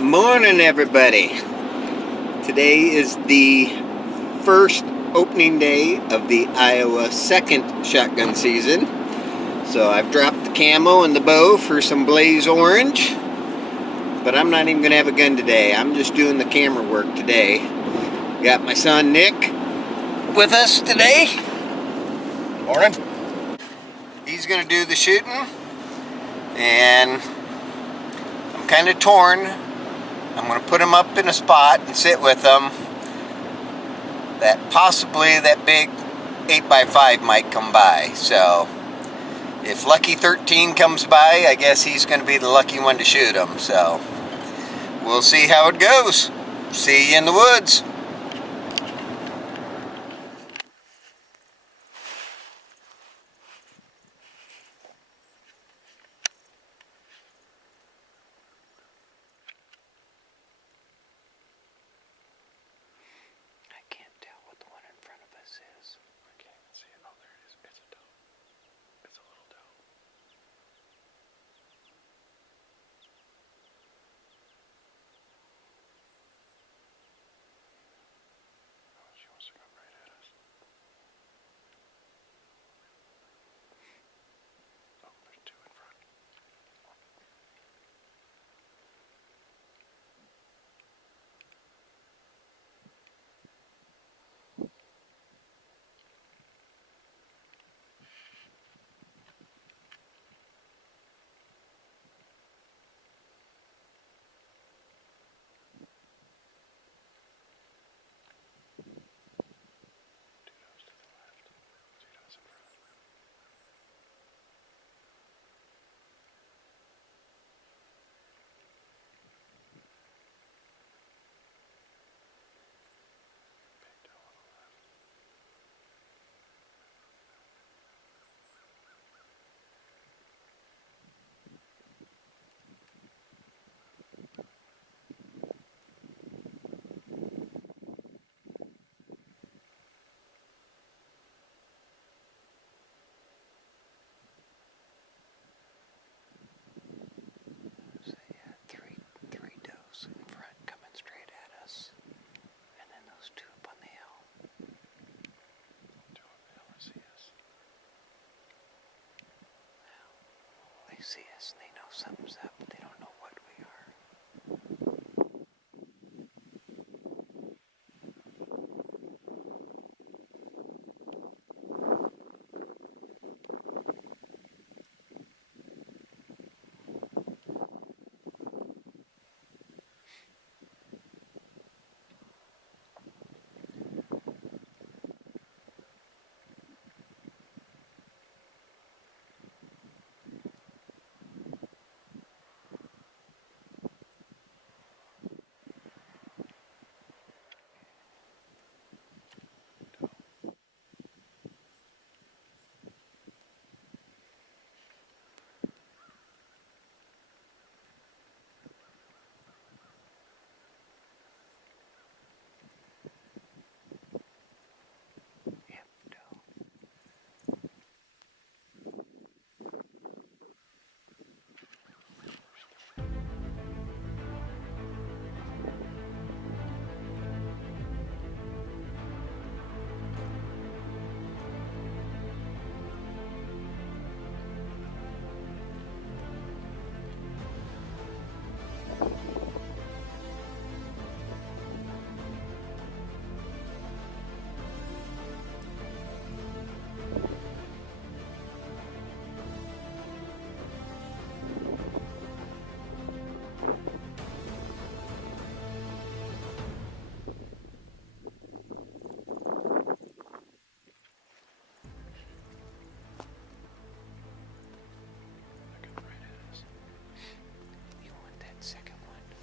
Morning, everybody. Today is the first opening day of the Iowa second shotgun season. So I've dropped the camo and the bow for some blaze orange, but I'm not even going to have a gun today. I'm just doing the camera work today. Got my son Nick with us today. Morning. He's going to do the shooting, and I'm kind of torn. I'm going to put him up in a spot and sit with him that possibly that big 8x5 might come by. So if Lucky 13 comes by, I guess he's going to be the lucky one to shoot him. So we'll see how it goes. See you in the woods. I can't tell what the one in front of us is. I can't even see it. Oh, there it is. It's a doe. It's a little doe. Oh, she wants to come right at us. Oh, there's two in front. Two does to the left. Two does in front. Big doe on the left. So yeah, three does in front coming straight at us, and then those two up on the hill. Two on the hill see us. They see us and they know something's up, but they don't know what we are. Yep, doe. They're coming right at us. You want that second one?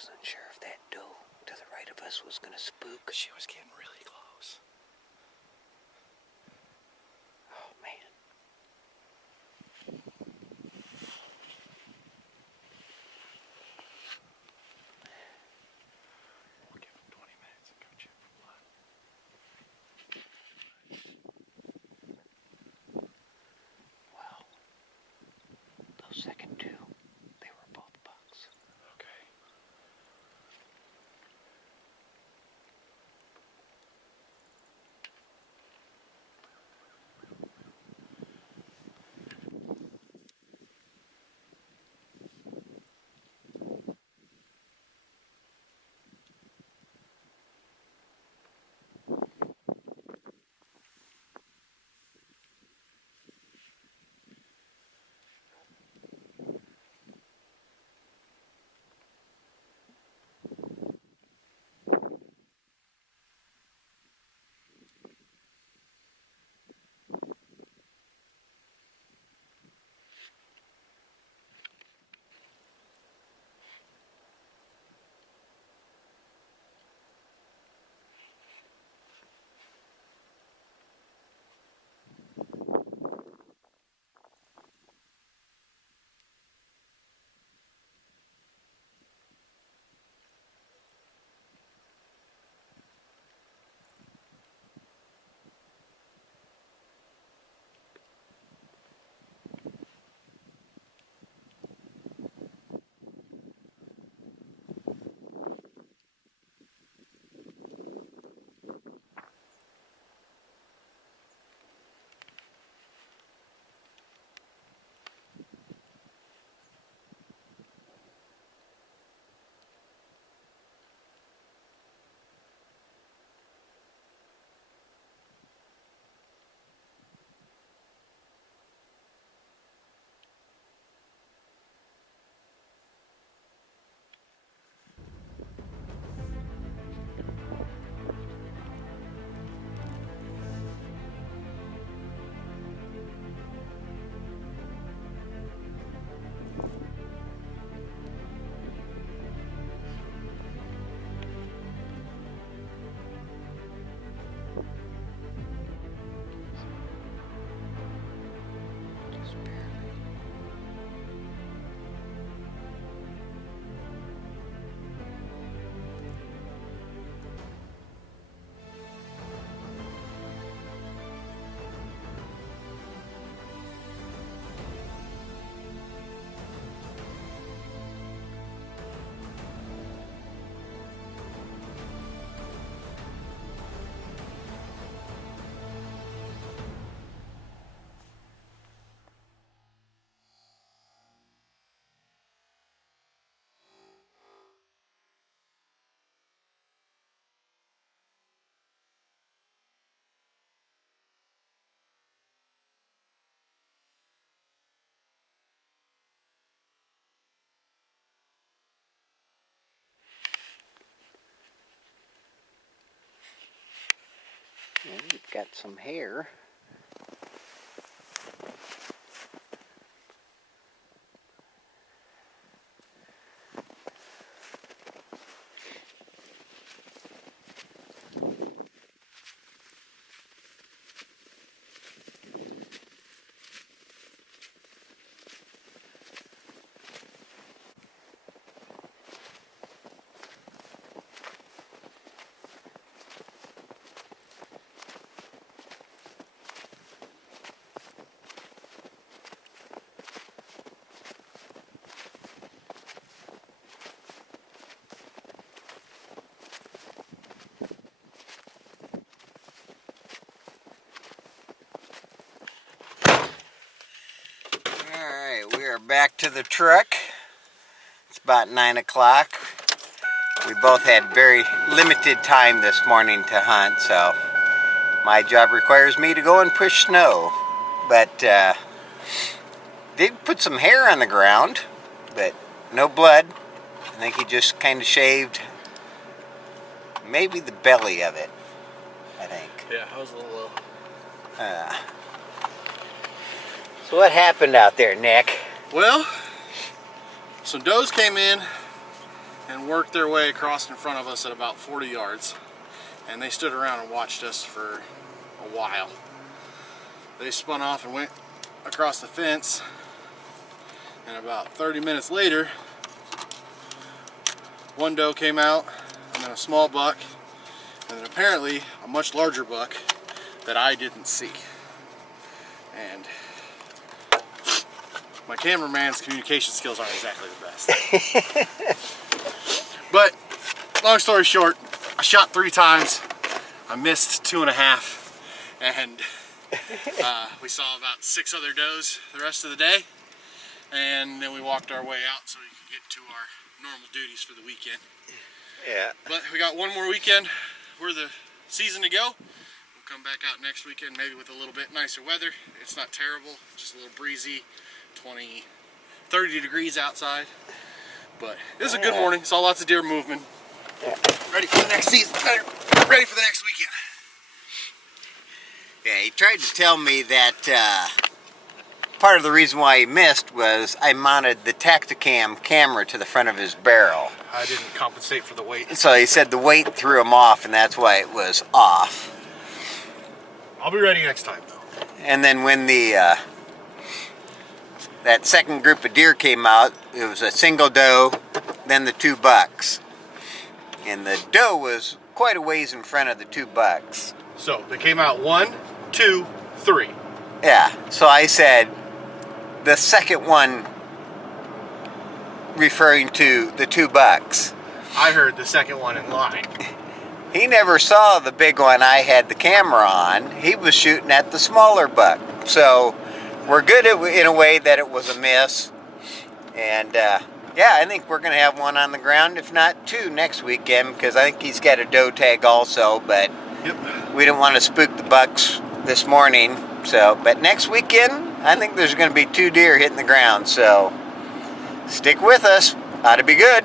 wasn't sure if that doe to the right of us was going to spook. She was getting really close. Oh, man. We'll give him 20 minutes and go check for blood. Well, those second two, they were both bucks. Okay. Just barely. And you've got some hair. Alright, we are back to the truck. It's about 9 o'clock. We both had very limited time this morning to hunt, so my job requires me to go and push snow. But did put some hair on the ground, but no blood. I think he just kind of shaved maybe the belly of it, I think. Yeah, I was a little low. So what happened out there, Nick? Well, some does came in and worked their way across in front of us at about 40 yards. And they stood around and watched us for a while. They spun off and went across the fence, and about 30 minutes later, one doe came out, and then a small buck, and then apparently a much larger buck that I didn't see. And my cameraman's communication skills aren't exactly the best. But long story short, I shot 3 times, I missed 2.5, and we saw about 6 other does the rest of the day, and then we walked our way out so we could get to our normal duties for the weekend. Yeah. But we got one more weekend worth of season to go. We'll come back out next weekend, maybe with a little bit nicer weather. It's not terrible, just a little breezy, 30 degrees outside. But it was a good morning. Saw lots of deer movement. Ready for the next season. Ready for the next weekend. Yeah, he tried to tell me that part of the reason why he missed was I mounted the Tacticam camera to the front of his barrel. I didn't compensate for the weight. So he said the weight threw him off, and that's why it was off. I'll be ready next time, though. And then when the that second group of deer came out, it was a single doe, then the 2 bucks. And the doe was quite a ways in front of the 2 bucks. So they came out 1, 2, 3. Yeah, so I said, the second one referring to the 2 bucks. I heard the second one in line. He never saw the big one I had the camera on. He was shooting at the smaller buck. So we're good in a way that it was a miss. And yeah, I think we're going to have one on the ground, if not 2 next weekend, because I think he's got a doe tag also, but Yep. we didn't want to spook the bucks this morning. So, but next weekend, I think there's going to be 2 deer hitting the ground. So stick with us. Ought to be good.